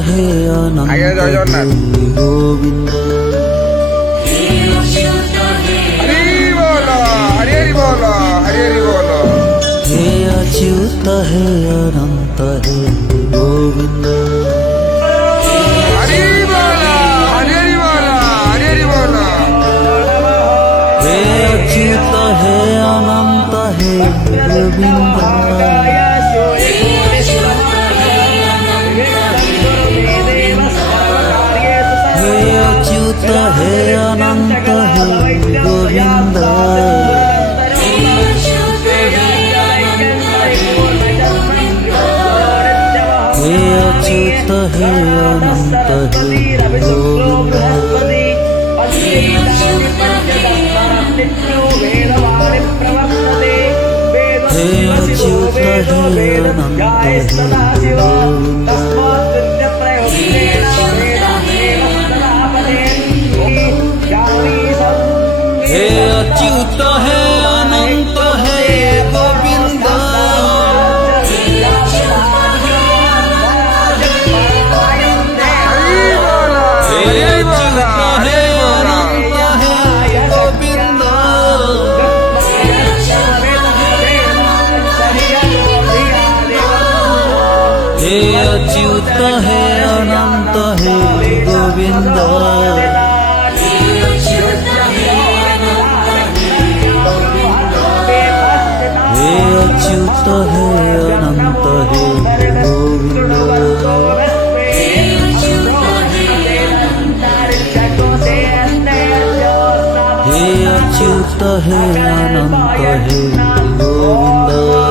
हे अनंत हे Govind. हे Achyut हे अनंत हे Govind. हे Achyut हे अनंत हे Govind. हे Achyut हे अनंत हे Govind. हे Achyut हे अनंत हे Govind. हे Achyut हे अनंत हे Govind. हे Achyut हे अनंत हे Govind. हे Achyut हे अनंत हे Govind. हे Achyut हे अनंत हे Govind. हे Achyut हे अनंत हे Govind. हे Achyut हे अनंत हे Govind.